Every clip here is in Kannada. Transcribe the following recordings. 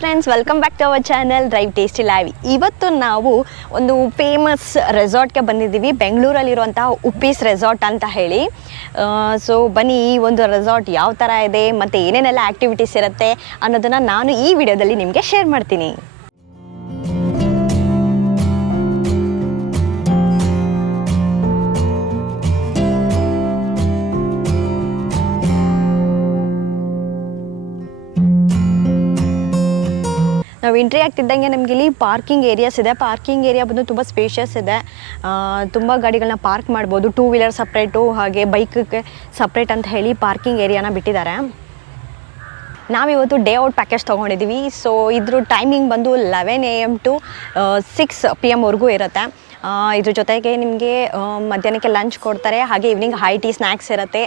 Friends, welcome back to our channel drive tasty live. ಇವತ್ತು ನಾವು ಒಂದು ಫೇಮಸ್ ರೆಸಾರ್ಟ್ಗೆ ಬಂದಿದ್ದೀವಿ, ಬೆಂಗಳೂರಲ್ಲಿರುವಂತಹ ಉಪ್ಪೀಸ್ ರೆಸಾರ್ಟ್ ಅಂತ ಹೇಳಿ. ಸೊ ಬನ್ನಿ, ಈ ಒಂದು ರೆಸಾರ್ಟ್ ಯಾವ ಥರ ಇದೆ ಮತ್ತು ಏನೇನೆಲ್ಲ ಆ್ಯಕ್ಟಿವಿಟೀಸ್ ಇರುತ್ತೆ ಅನ್ನೋದನ್ನು ನಾನು ಈ ವಿಡಿಯೋದಲ್ಲಿ ನಿಮಗೆ ಶೇರ್ ಮಾಡ್ತೀನಿ. ನಾವು ಎಂಟ್ರಿ ಆಗ್ತಿದ್ದಂಗೆ ನಮಗೆ ಇಲ್ಲಿ ಪಾರ್ಕಿಂಗ್ ಏರಿಯಾಸ್ ಇದೆ. ಪಾರ್ಕಿಂಗ್ ಏರಿಯಾ ಬಂದು ತುಂಬ ಸ್ಪೇಷಿಯಸ್ ಇದೆ. ತುಂಬ ಗಾಡಿಗಳನ್ನ ಪಾರ್ಕ್ ಮಾಡ್ಬೋದು. 2 ವೀಲರ್ ಸಪ್ರೇಟು, ಹಾಗೆ ಬೈಕ್ಗೆ ಸಪ್ರೇಟ್ ಅಂತ ಹೇಳಿ ಪಾರ್ಕಿಂಗ್ ಏರಿಯಾನ ಬಿಟ್ಟಿದ್ದಾರೆ. ನಾವಿವತ್ತು ಡೇ ಔಟ್ ಪ್ಯಾಕೇಜ್ ತೊಗೊಂಡಿದ್ದೀವಿ. ಸೊ ಇದ್ರ ಟೈಮಿಂಗ್ ಬಂದು 11 AM to 6 PM ಇರುತ್ತೆ. ಇದ್ರ ಜೊತೆಗೆ ನಿಮಗೆ ಮಧ್ಯಾಹ್ನಕ್ಕೆ ಲಂಚ್ ಕೊಡ್ತಾರೆ, ಹಾಗೆ ಈವ್ನಿಂಗ್ ಹೈ ಟೀ ಸ್ನ್ಯಾಕ್ಸ್ ಇರುತ್ತೆ.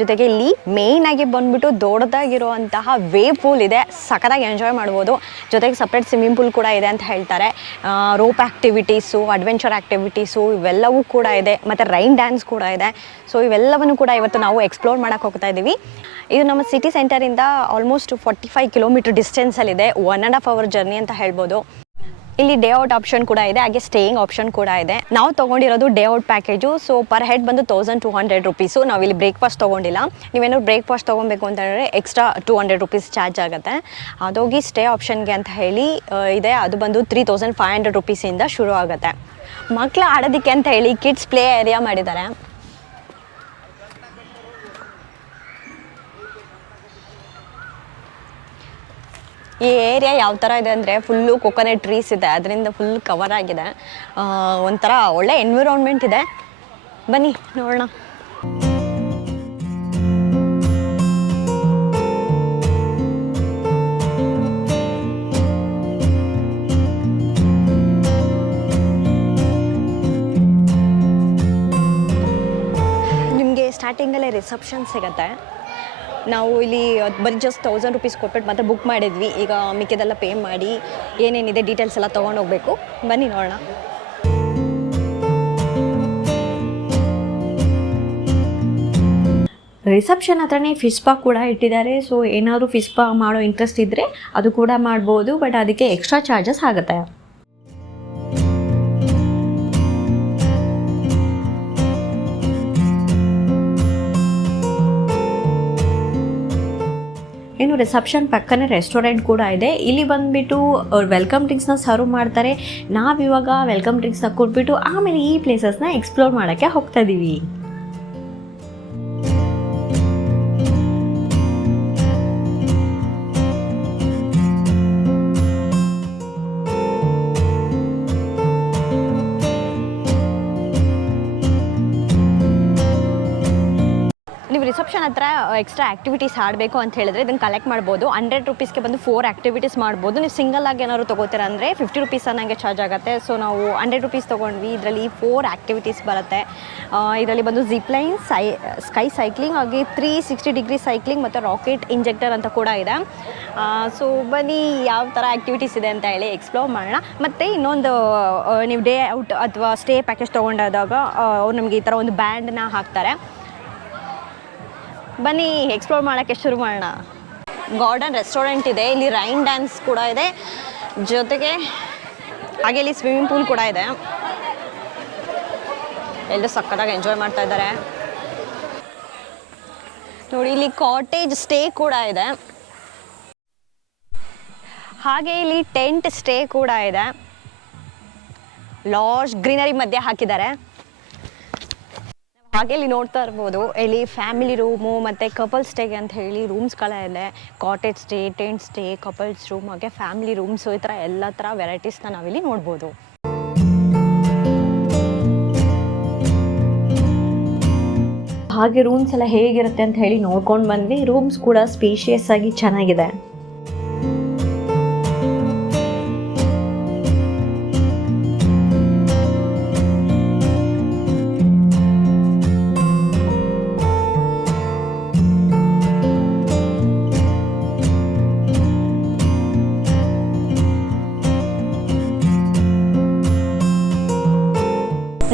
ಜೊತೆಗೆ ಇಲ್ಲಿ ಮೇಯ್ನಾಗಿ ಬಂದುಬಿಟ್ಟು ದೊಡ್ಡದಾಗಿರುವಂತಹ ವೇವ್ ಪೂಲ್ ಇದೆ, ಸಖತ್ತಾಗಿ ಎಂಜಾಯ್ ಮಾಡ್ಬೋದು. ಜೊತೆಗೆ ಸಪ್ರೇಟ್ ಸ್ವಿಮ್ಮಿಂಗ್ ಪೂಲ್ ಕೂಡ ಇದೆ ಅಂತ ಹೇಳ್ತಾರೆ. ರೋಪ್ ಆ್ಯಕ್ಟಿವಿಟೀಸು, ಅಡ್ವೆಂಚರ್ ಆ್ಯಕ್ಟಿವಿಟೀಸು ಇವೆಲ್ಲವೂ ಕೂಡ ಇದೆ, ಮತ್ತು ರೈನ್ ಡ್ಯಾನ್ಸ್ ಕೂಡ ಇದೆ. ಸೊ ಇವೆಲ್ಲವನ್ನು ಕೂಡ ಇವತ್ತು ನಾವು ಎಕ್ಸ್ಪ್ಲೋರ್ ಮಾಡೋಕ್ಕೆ ಹೋಗ್ತಾ ಇದ್ದೀವಿ. ಇದು ನಮ್ಮ ಸಿಟಿ ಸೆಂಟರಿಂದ ಆಲ್ಮೋಸ್ಟ್ 45 ಕಿಲೋಮೀಟರ್ ಡಿಸ್ಟೆನ್ಸಲ್ಲಿದೆ. 1.5 hour ಜರ್ನಿ ಅಂತ ಹೇಳ್ಬೋದು. ಇಲ್ಲಿ ಡೇ ಔಟ್ ಆಪ್ಷನ್ ಕೂಡ ಇದೆ, ಹಾಗೆ ಸ್ಟೇಯಿಂಗ್ ಆಪ್ಷನ್ ಕೂಡ ಇದೆ. ನಾವು ತೊಗೊಂಡಿರೋದು day out package. So per head ಬಂದು 1200 rupees. ನಾವು ಇಲ್ಲಿ ಬ್ರೇಕ್ಫಾಸ್ಟ್ ತೊಗೊಂಡಿಲ್ಲ. ನೀವೇನಾದ್ರು ಬ್ರೇಕ್ಫಾಸ್ಟ್ ತೊಗೊಬೇಕು ಅಂತಂದರೆ ಎಕ್ಸ್ಟ್ರಾ 200 rupees ಚಾರ್ಜ್ ಆಗುತ್ತೆ. ಅದೋಗಿ ಸ್ಟೇ ಆಪ್ಷನ್ಗೆ ಅಂತ ಹೇಳಿ ಇದೆ, ಅದು ಬಂದು 3500 rupees ಶುರು ಆಗುತ್ತೆ. ಮಕ್ಕಳು ಆಡೋದಕ್ಕೆ ಅಂತ ಹೇಳಿ ಕಿಡ್ಸ್ ಪ್ಲೇ ಏರಿಯಾ ಮಾಡಿದ್ದಾರೆ. ಈ ಏರಿಯಾ ಯಾವ ಥರ ಇದೆ ಅಂದರೆ ಫುಲ್ಲು ಕೊಕೊನೆಟ್ ಟ್ರೀಸ್ ಇದೆ, ಅದರಿಂದ ಫುಲ್ ಕವರ್ ಆಗಿದೆ. ಒಂಥರ ಒಳ್ಳೆ ಎನ್ವಿರಾನ್ಮೆಂಟ್ ಇದೆ. ಬನ್ನಿ ನೋಡೋಣ. ನಿಮಗೆ ಸ್ಟಾರ್ಟಿಂಗಲ್ಲೇ ರಿಸೆಪ್ಷನ್ ಸಿಗುತ್ತೆ. ನಾವು ಇಲ್ಲಿ ಬರೀ ಜಸ್ಟ್ 1000 rupees ಕೊಟ್ಬಿಟ್ಟು ಮಾತ್ರ ಬುಕ್ ಮಾಡಿದ್ವಿ. ಈಗ ಮಿಕ್ಕಿದೆಲ್ಲ ಪೇ ಮಾಡಿ ಏನೇನಿದೆ ಡೀಟೇಲ್ಸ್ ಎಲ್ಲ ತೊಗೊಂಡೋಗ್ಬೇಕು. ಬನ್ನಿ ನೋಡೋಣ. ರಿಸೆಪ್ಷನ್ ಹತ್ರನೇ ಫಿಶ್ ಸ್ಪಾ ಕೂಡ ಇಟ್ಟಿದ್ದಾರೆ. ಸೊ ಏನಾದರೂ ಫಿಶ್ ಸ್ಪಾ ಮಾಡೋ ಇಂಟ್ರೆಸ್ಟ್ ಇದ್ದರೆ ಅದು ಕೂಡ ಮಾಡ್ಬೋದು, ಬಟ್ ಅದಕ್ಕೆ ಎಕ್ಸ್ಟ್ರಾ ಚಾರ್ಜಸ್ ಆಗುತ್ತೆ. ಇನ್ನು ರಿಸೆಪ್ಷನ್ ಪಕ್ಕನೇ ರೆಸ್ಟೋರೆಂಟ್ ಕೂಡ ಇದೆ. ಇಲ್ಲಿ ಬಂದುಬಿಟ್ಟು ವೆಲ್ಕಮ್ ಡ್ರಿಂಕ್ಸ್ನ ಸರ್ವ್ ಮಾಡ್ತಾರೆ. ನಾವಿವಾಗ ವೆಲ್ಕಮ್ ಡ್ರಿಂಕ್ಸ್ನ ಕೊಟ್ಬಿಟ್ಟು ಆಮೇಲೆ ಈ ಪ್ಲೇಸಸ್ನ ಎಕ್ಸ್ಪ್ಲೋರ್ ಮಾಡೋಕ್ಕೆ ಹೋಗ್ತಾ ಇದ್ದೀವಿ. ರಿಸೆಪ್ಷನ್ ಹತ್ರ ಎಕ್ಸ್ಟ್ರಾ ಆ್ಯಕ್ಟಿವಿಟೀಸ್ ಆಡಬೇಕು ಅಂತ ಹೇಳಿದ್ರೆ ಇದನ್ನು ಕಲೆಕ್ಟ್ ಮಾಡ್ಬೋದು. 100 rupeesಗೆ ಬಂದು 4 ಆ್ಯಕ್ಟಿವಿಟೀಸ್ ಮಾಡ್ಬೋದು. ನೀವು ಸಿಂಗಲ್ ಆಗಿ ಏನಾದ್ರು ತೊಗೋತೀರ ಅಂದರೆ 50 rupees ಅನ್ನಂಗೆ ಚಾರ್ಜ್ ಆಗುತ್ತೆ. ಸೊ ನಾವು 100 rupees ತೊಗೊಂಡ್ವಿ. ಇದರಲ್ಲಿ 4 ಆ್ಯಕ್ಟಿವಿಟೀಸ್ ಬರುತ್ತೆ. ಇದರಲ್ಲಿ ಬಂದು ಜಿಪ್ಲೈನ್, ಸ್ಕೈ ಸೈಕ್ಲಿಂಗ್, ಹಾಗೆ 360 degree ಸೈಕ್ಲಿಂಗ್ ಮತ್ತು ರಾಕೆಟ್ ಇಂಜೆಕ್ಟರ್ ಅಂತ ಕೂಡ ಇದೆ. ಸೊ ಬನ್ನಿ ಯಾವ ಥರ ಆ್ಯಕ್ಟಿವಿಟೀಸ್ ಇದೆ ಅಂತ ಹೇಳಿ ಎಕ್ಸ್ಪ್ಲೋರ್ ಮಾಡೋಣ. ಮತ್ತು ಇನ್ನೊಂದು, ನೀವು ಡೇ ಔಟ್ ಅಥವಾ ಸ್ಟೇ ಪ್ಯಾಕೇಜ್ ತೊಗೊಂಡಾದಾಗ ಅವ್ರು ನಮಗೆ ಈ ಥರ ಒಂದು ಬ್ಯಾಂಡನ್ನ ಹಾಕ್ತಾರೆ. ಬನ್ನಿ ಎಕ್ಸ್ಪ್ಲೋರ್ ಮಾಡೋಕ್ಕೆ ಶುರು ಮಾಡೋಣ. ಗಾರ್ಡನ್ ರೆಸ್ಟೋರೆಂಟ್ ಇದೆ, ಇಲ್ಲಿ ರೈನ್ ಡ್ಯಾನ್ಸ್ ಕೂಡ ಇದೆ, ಜೊತೆಗೆ ಹಾಗೆ ಇಲ್ಲಿ ಸ್ವಿಮ್ಮಿಂಗ್ ಪೂಲ್ ಕೂಡ ಇದೆ. ಎಲ್ಲರೂ ಸಕ್ಕತ್ತಾಗಿ ಎಂಜಾಯ್ ಮಾಡ್ತಾ ಇದ್ದಾರೆ ನೋಡಿ. ಇಲ್ಲಿ ಕಾಟೇಜ್ ಸ್ಟೇ ಕೂಡ ಇದೆ, ಹಾಗೆ ಇಲ್ಲಿ ಟೆಂಟ್ ಸ್ಟೇ ಕೂಡ ಇದೆ. ಲಾರ್ಜ್ ಗ್ರೀನರಿ ಮಧ್ಯೆ ಹಾಕಿದ್ದಾರೆ. ಹಾಗೆ ಇಲ್ಲಿ ನೋಡ್ತಾ ಇರ್ಬೋದು, ಇಲ್ಲಿ ಫ್ಯಾಮಿಲಿ ರೂಮು ಮತ್ತು ಕಪಲ್ ಸ್ಟೇಗೆ ಅಂತ ಹೇಳಿ ರೂಮ್ಸ್ಗಳ ಇದೆ. Cottage stay, tent stay, couples room, ಹಾಗೆ ಫ್ಯಾಮಿಲಿ ರೂಮ್ಸು, ಈ ಥರ ಎಲ್ಲ ಥರ ವೆರೈಟೀಸ್ನ ನಾವಿಲ್ಲಿ ನೋಡ್ಬೋದು. ಹಾಗೆ ರೂಮ್ಸ್ ಎಲ್ಲ ಹೇಗಿರುತ್ತೆ ಅಂತ ಹೇಳಿ ನೋಡ್ಕೊಂಡು ಬಂದ್ವಿ. ರೂಮ್ಸ್ ಕೂಡ ಸ್ಪೇಷಿಯಸ್ ಆಗಿ ಚೆನ್ನಾಗಿದೆ.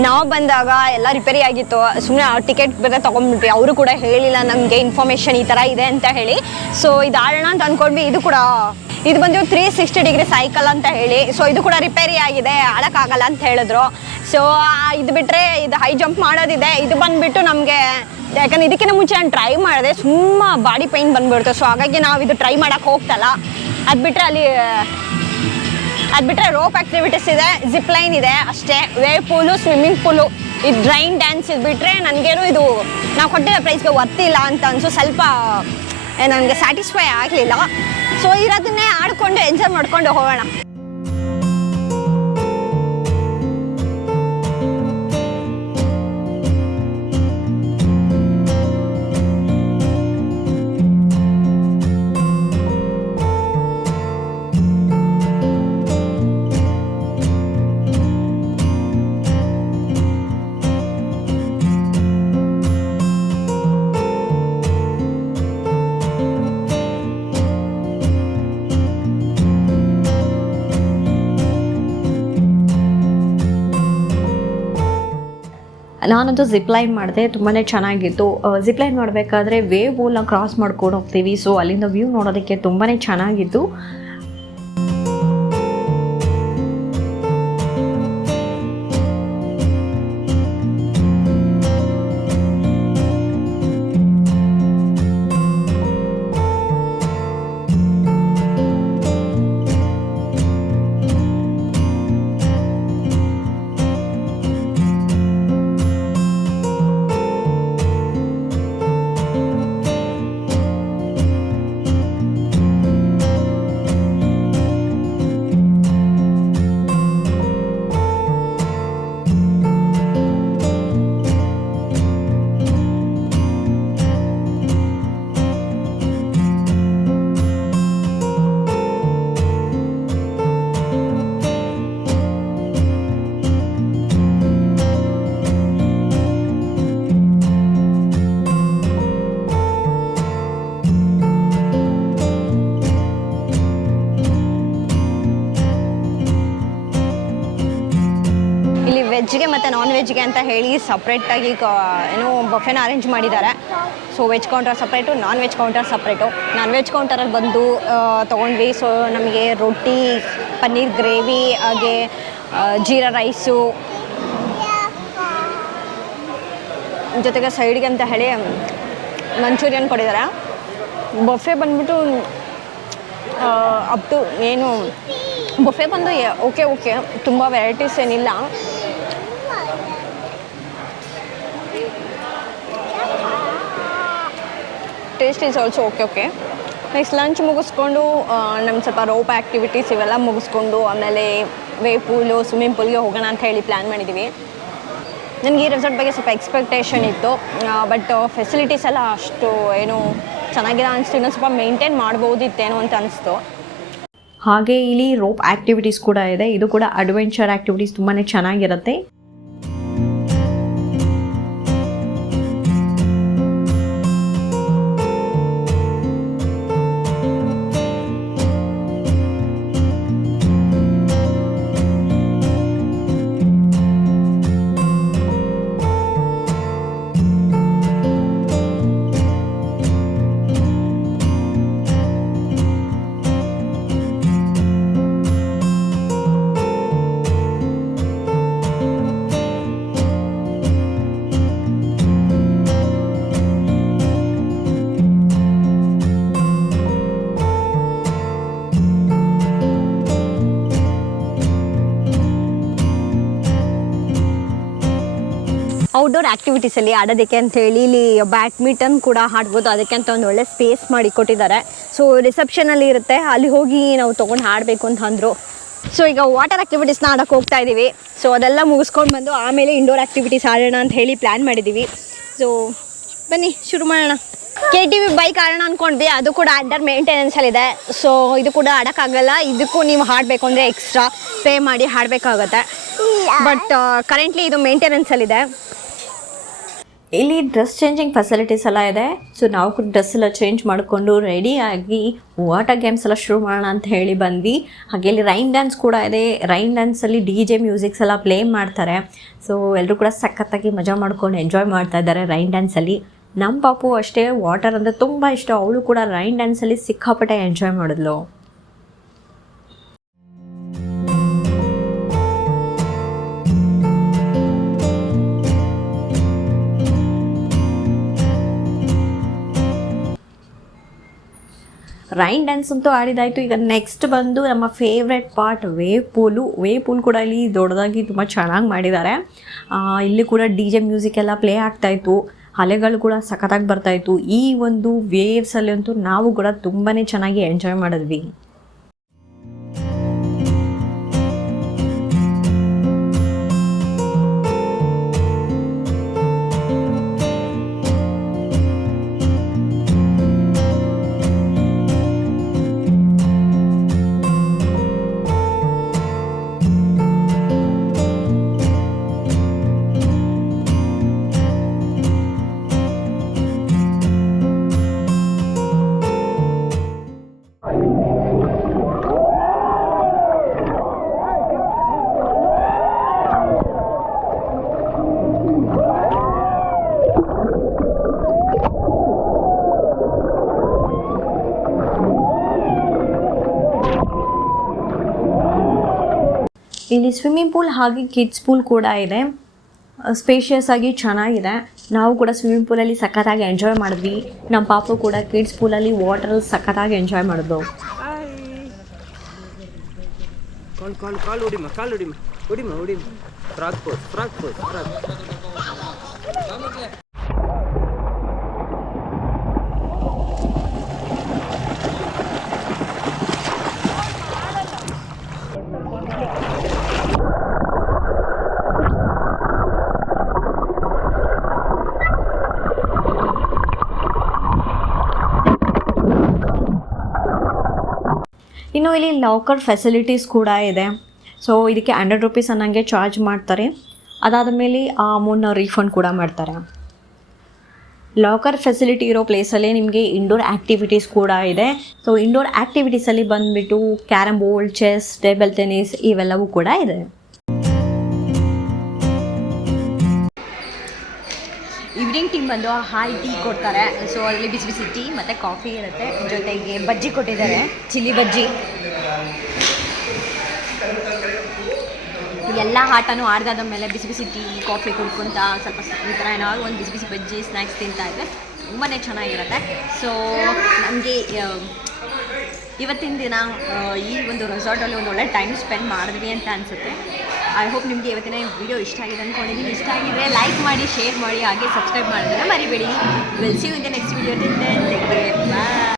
ನಾವು ಬಂದಾಗ ಎಲ್ಲ ರಿಪೇರಿ ಆಗಿತ್ತು, ಸುಮ್ಮನೆ ಟಿಕೆಟ್ ಬೇರೆ ತೊಗೊಂಡ್ಬಿಟ್ವಿ. ಅವರು ಕೂಡ ಹೇಳಿಲ್ಲ ನಮಗೆ ಇನ್ಫಾರ್ಮೇಷನ್ ಈ ಥರ ಇದೆ ಅಂತ ಹೇಳಿ. ಸೊ ಇದು ಆಡೋಣ ಅಂತ ಅಂದ್ಕೊಂಡ್ವಿ. ಇದು ಕೂಡ ಇದು ಬಂದು 360 ಡಿಗ್ರಿ ಸೈಕಲ್ ಅಂತ ಹೇಳಿ. ಸೊ ಇದು ಕೂಡ ರಿಪೇರಿ ಆಗಿದೆ, ಆಡೋಕ್ಕಾಗಲ್ಲ ಅಂತ ಹೇಳಿದ್ರು. ಸೊ ಇದು ಬಿಟ್ಟರೆ ಇದು ಹೈ ಜಂಪ್ ಮಾಡೋದಿದೆ. ಇದು ಬಂದುಬಿಟ್ಟು ನಮಗೆ, ಯಾಕಂದ್ರೆ ಇದಕ್ಕಿಂತ ಮುಂಚೆ ನಾನು ಟ್ರೈ ಮಾಡಿದೆ, ಸುಮ್ಮ ಬಾಡಿ ಪೈನ್ ಬಂದುಬಿಡ್ತು. ಸೊ ಹಾಗಾಗಿ ನಾವು ಇದು ಟ್ರೈ ಮಾಡೋಕ್ಕೆ ಹೋಗ್ತಲ್ಲ. ಅದು ಬಿಟ್ಟರೆ ರೋಪ್ ಆ್ಯಕ್ಟಿವಿಟೀಸ್ ಇದೆ, ಜಿಪ್ ಲೈನ್ ಇದೆ ಅಷ್ಟೇ. ವೇವ್ ಪೂಲು, ಸ್ವಿಮ್ಮಿಂಗ್ ಪೂಲು, ಇದು ರೈನ್ ಡ್ಯಾನ್ಸ್ ಇದು ಬಿಟ್ಟರೆ ನನಗೇನು ಇದು ನಾವು ಕೊಟ್ಟಿರೋ ಪ್ರೈಸ್ಗೆ ವರ್ತಿಲ್ಲ ಅಂತ ಅನಿಸು. ಸ್ವಲ್ಪ ನನಗೆ ಸ್ಯಾಟಿಸ್ಫೈ ಆಗಲಿಲ್ಲ. ಸೊ ಇರೋದನ್ನೇ ಆಡ್ಕೊಂಡು ಎಂಜಾಯ್ ಮಾಡ್ಕೊಂಡು ಹೋಗೋಣ. ನಾನಂತೂ ಜಿಪ್ಲೈನ್ ಮಾಡಿದೆ, ತುಂಬಾ ಚೆನ್ನಾಗಿತ್ತು. ಜಿಪ್ಲೈನ್ ಮಾಡಬೇಕಾದ್ರೆ ವೇವ್ ಪೂಲ್ನ ಕ್ರಾಸ್ ಮಾಡ್ಕೊಂಡು ಹೋಗ್ತೀವಿ. ಸೊ ಅಲ್ಲಿಂದ ವ್ಯೂ ನೋಡೋದಕ್ಕೆ ತುಂಬಾ ಚೆನ್ನಾಗಿತ್ತು. ವೆಜ್ಗೆ ಮತ್ತು ನಾನ್ ವೆಜ್ಗೆ ಅಂತ ಹೇಳಿ ಸಪ್ರೇಟಾಗಿ ಏನೋ ಬಫೆನ ಅರೇಂಜ್ ಮಾಡಿದ್ದಾರೆ. So veg counter separate, non veg counter separate. Non veg ಕೌಂಟರಲ್ಲಿ ಬಂದು ತೊಗೊಂಡ್ವಿ. ಸೊ ನಮಗೆ ರೊಟ್ಟಿ, ಪನ್ನೀರ್ ಗ್ರೇವಿ, ಹಾಗೆ ಜೀರಾ ರೈಸು, ಜೊತೆಗೆ ಸೈಡ್ಗೆ ಅಂತ ಹೇಳಿ ಮಂಚೂರಿಯನ್ ಕೊಟ್ಟಿದ್ದಾರೆ. ಬಫೆ ಬಂದ್ಬಿಟ್ಟು ಅಪ್ ಟು ಏನು ಬಫೆ ಬಂದು ಓಕೆ ತುಂಬ ವೆರೈಟೀಸ್ ಏನಿಲ್ಲ. Taste is also okay. Next lunch ಮುಗಿಸ್ಕೊಂಡು ನಮ್ಮ ಸ್ವಲ್ಪ ರೋಪ್ ಆ್ಯಕ್ಟಿವಿಟೀಸ್ ಇವೆಲ್ಲ ಮುಗಿಸ್ಕೊಂಡು ಆಮೇಲೆ ವೇವ್ ಪೂಲು, ಸ್ವಿಮ್ಮಿಂಗ್ ಪೂಲ್ಗೆ ಹೋಗೋಣ ಅಂತ ಹೇಳಿ ಪ್ಲ್ಯಾನ್ ಮಾಡಿದ್ದೀವಿ. ನನಗೆ ಈ ರೆಸಾರ್ಟ್ ಬಗ್ಗೆ ಸ್ವಲ್ಪ ಎಕ್ಸ್ಪೆಕ್ಟೇಷನ್ ಇತ್ತು, ಬಟ್ ಫೆಸಿಲಿಟೀಸ್ ಎಲ್ಲ ಅಷ್ಟು ಏನು ಚೆನ್ನಾಗಿಲ್ಲ ಅನಿಸ್ತು. ಇನ್ನೊಂದು ಸ್ವಲ್ಪ ಮೇಂಟೈನ್ ಮಾಡ್ಬೋದಿತ್ತೇನೋ ಅಂತ ಅನಿಸ್ತು. ಹಾಗೆ ಇಲ್ಲಿ ರೋಪ್ ಆ್ಯಕ್ಟಿವಿಟೀಸ್ ಕೂಡ ಇದೆ. ಇದು ಕೂಡ ಅಡ್ವೆಂಚರ್ ಆ್ಯಕ್ಟಿವಿಟೀಸ್ ತುಂಬಾ ಚೆನ್ನಾಗಿರುತ್ತೆ. ಔಟ್ಡೋರ್ ಆ್ಯಕ್ಟಿವಿಟೀಸಲ್ಲಿ ಆಡೋದಕ್ಕೆ ಅಂಥೇಳಿ ಇಲ್ಲಿ ಬ್ಯಾಡ್ಮಿಂಟನ್ ಕೂಡ ಆಡ್ಬೋದು. ಅದಕ್ಕೆ ಅಂತ ಒಂದು ಒಳ್ಳೆ ಸ್ಪೇಸ್ ಮಾಡಿ ಕೊಟ್ಟಿದ್ದಾರೆ. ಸೊ ರಿಸೆಪ್ಷನಲ್ಲಿ ಇರುತ್ತೆ, ಅಲ್ಲಿ ಹೋಗಿ ನಾವು ತೊಗೊಂಡು ಆಡಬೇಕು ಅಂತ ಅಂದರು. ಸೊ ಈಗ ವಾಟರ್ ಆ್ಯಕ್ಟಿವಿಟೀಸ್ನ ಆಡೋಕ್ಕೆ ಹೋಗ್ತಾ ಇದ್ದೀವಿ. ಸೊ ಅದೆಲ್ಲ ಮುಗಿಸ್ಕೊಂಡು ಬಂದು ಆಮೇಲೆ ಇಂಡೋರ್ ಆ್ಯಕ್ಟಿವಿಟೀಸ್ ಆಡೋಣ ಅಂತ ಹೇಳಿ ಪ್ಲ್ಯಾನ್ ಮಾಡಿದ್ದೀವಿ. ಸೊ ಬನ್ನಿ ಶುರು ಮಾಡೋಣ. KTV ಬೈಕ್ ಆಡೋಣ ಅಂದ್ಕೊಂಡ್ವಿ, ಅದು ಕೂಡ ಅಂಡರ್ ಮೇಂಟೆನೆನ್ಸಲ್ಲಿದೆ. ಸೊ ಇದು ಕೂಡ ಆಡೋಕ್ಕಾಗಲ್ಲ. ಇದಕ್ಕೂ ನೀವು ಆಡಬೇಕು ಅಂದರೆ ಎಕ್ಸ್ಟ್ರಾ ಪೇ ಮಾಡಿ ಆಡಬೇಕಾಗತ್ತೆ. ಬಟ್ ಕರೆಂಟ್ಲಿ ಇದು ಮೇಂಟೆನೆನ್ಸಲ್ಲಿದೆ. ಇಲ್ಲಿ ಡ್ರೆಸ್ ಚೇಂಜಿಂಗ್ ಫೆಸಿಲಿಟೀಸ್ ಎಲ್ಲ ಇದೆ. ಸೊ ನಾವು ಕೂಡ ಡ್ರೆಸ್ ಎಲ್ಲ ಚೇಂಜ್ ಮಾಡಿಕೊಂಡು ರೆಡಿಯಾಗಿ ವಾಟರ್ ಗೇಮ್ಸ್ ಎಲ್ಲ ಶುರು ಮಾಡೋಣ ಅಂತ ಹೇಳಿ ಬಂದ್ವಿ. ಹಾಗೆ ಇಲ್ಲಿ ರೈನ್ ಡ್ಯಾನ್ಸ್ ಕೂಡ ಇದೆ. ರೈನ್ ಡ್ಯಾನ್ಸಲ್ಲಿ DJ ಮ್ಯೂಸಿಕ್ಸ್ ಎಲ್ಲ ಪ್ಲೇ ಮಾಡ್ತಾರೆ. ಸೊ ಎಲ್ಲರೂ ಕೂಡ ಸಖತ್ತಾಗಿ ಮಜಾ ಮಾಡ್ಕೊಂಡು ಎಂಜಾಯ್ ಮಾಡ್ತಾ ಇದ್ದಾರೆ ರೈನ್ ಡ್ಯಾನ್ಸಲ್ಲಿ. ನಮ್ಮ ಪಾಪು ಅಷ್ಟೇ ವಾಟರ್ ಅಂದರೆ ತುಂಬ ಇಷ್ಟ. ಅವಳು ಕೂಡ ರೈನ್ ಡ್ಯಾನ್ಸಲ್ಲಿ ಸಿಕ್ಕಾಪಟ್ಟೆ ಎಂಜಾಯ್ ಮಾಡಿದ್ಲು. ರೈನ್ ಡ್ಯಾನ್ಸ್ ಅಂತೂ ಆಡಿದಾಯಿತು. ಈಗ ನೆಕ್ಸ್ಟ್ ಬಂದು ನಮ್ಮ ಫೇವ್ರೆಟ್ ಪಾರ್ಟ್ ವೇವ್ ಪೂಲ್ ಕೂಡ ಇಲ್ಲಿ ದೊಡ್ಡದಾಗಿ ತುಂಬ ಚೆನ್ನಾಗಿ ಮಾಡಿದ್ದಾರೆ. ಇಲ್ಲಿ ಕೂಡ DJ ಮ್ಯೂಸಿಕ್ ಎಲ್ಲ ಪ್ಲೇ ಆಗ್ತಾಯಿತ್ತು, ಅಲೆಗಳು ಕೂಡ ಸಖತ್ತಾಗಿ ಬರ್ತಾಯಿತ್ತು. ಈ ಒಂದು ವೇವ್ಸಲ್ಲಿ ಅಂತೂ ನಾವು ಕೂಡ ತುಂಬಾ ಚೆನ್ನಾಗಿ ಎಂಜಾಯ್ ಮಾಡಿದ್ವಿ. ಇಲ್ಲಿ ಸ್ವಿಮ್ಮಿಂಗ್ ಪೂಲ್ ಹಾಗೆ ಕಿಡ್ಸ್ ಪೂಲ್ ಕೂಡ ಇದೆ. ಸ್ಪೇಷಿಯಸ್ ಆಗಿ ಚೆನ್ನಾಗಿದೆ. ನಾವು ಕೂಡ ಸ್ವಿಮ್ಮಿಂಗ್ ಪೂಲಲ್ಲಿ ಸಖತ್ತಾಗಿ ಎಂಜಾಯ್ ಮಾಡಿದ್ವಿ. ನಮ್ಮ ಪಾಪು ಕೂಡ ಕಿಡ್ಸ್ ಪೂಲಲ್ಲಿ ವಾಟರಲ್ಲಿ ಸಖತ್ತಾಗಿ ಎಂಜಾಯ್ ಮಾಡಿದ್ವು. ಇನ್ನು ಇಲ್ಲಿ ಲಾಕರ್ ಫೆಸಿಲಿಟೀಸ್ ಕೂಡ ಇದೆ. ಸೊ ಇದಕ್ಕೆ 100 ರೂಪೀಸ್ ಅನ್ನಂಗೆ ಚಾರ್ಜ್ ಮಾಡ್ತಾರೆ. ಅದಾದಮೇಲೆ ಆ ಅಮೌಂಟ್ನ ರೀಫಂಡ್ ಕೂಡ ಮಾಡ್ತಾರೆ. ಲಾಕರ್ ಫೆಸಿಲಿಟಿ ಇರೋ ಪ್ಲೇಸಲ್ಲೇ ನಿಮಗೆ ಇಂಡೋರ್ ಆ್ಯಕ್ಟಿವಿಟೀಸ್ ಕೂಡ ಇದೆ. ಸೊ ಇಂಡೋರ್ ಆ್ಯಕ್ಟಿವಿಟೀಸಲ್ಲಿ ಬಂದುಬಿಟ್ಟು carrom board, chess, table tennis ಇವೆಲ್ಲವೂ ಕೂಡ ಇದೆ. ಈವ್ನಿಂಗ್ ಟೀಮ್ ಬಂದು ಹಾಯ್ ಟೀ ಕೊಡ್ತಾರೆ. ಸೊ ಅಲ್ಲಿ ಬಿಸಿ ಬಿಸಿ ಟೀ ಮತ್ತು ಕಾಫಿ ಇರುತ್ತೆ, ಜೊತೆಗೆ ಬಜ್ಜಿ ಕೊಟ್ಟಿದ್ದಾರೆ, ಚಿಲ್ಲಿ ಬಜ್ಜಿ. ಎಲ್ಲ ಆಟನೂ ಆಡ್ದಾದ ಮೇಲೆ ಬಿಸಿ ಬಿಸಿ ಟೀ ಕಾಫಿ ಕುಡ್ಕೊಂತ ಸ್ವಲ್ಪ ಈ ಥರ ಏನಾದ್ರು ಒಂದು ಬಿಸಿ ಬಿಸಿ ಬಜ್ಜಿ ಸ್ನ್ಯಾಕ್ಸ್ ತಿಂತಾ ಇದ್ದರೆ ತುಂಬಾ ಚೆನ್ನಾಗಿರುತ್ತೆ. ಸೊ ನಮಗೆ ಇವತ್ತಿನ ದಿನ ಈ ಒಂದು ರೆಸಾರ್ಟಲ್ಲಿ ಒಂದು ಒಳ್ಳೆ ಟೈಮ್ ಸ್ಪೆಂಡ್ ಮಾಡಿದ್ವಿ ಅಂತ ಅನಿಸುತ್ತೆ. ಐ ಹೋಪ್ ನಿಮಗೆ ಇವತ್ತಿನ ವಿಡಿಯೋ ಇಷ್ಟ ಆಗಿದೆ ಅಂದ್ಕೊಂಡಿದ್ದೀನಿ. ಇಷ್ಟ ಆಗಿದ್ರೆ ಲೈಕ್ ಮಾಡಿ, ಶೇರ್ ಮಾಡಿ, ಹಾಗೆ ಸಬ್ಸ್ಕ್ರೈಬ್ ಮಾಡೋದನ್ನ ಮರಿಬೇಡಿ. Will see you in the next video. Till then take care, bye.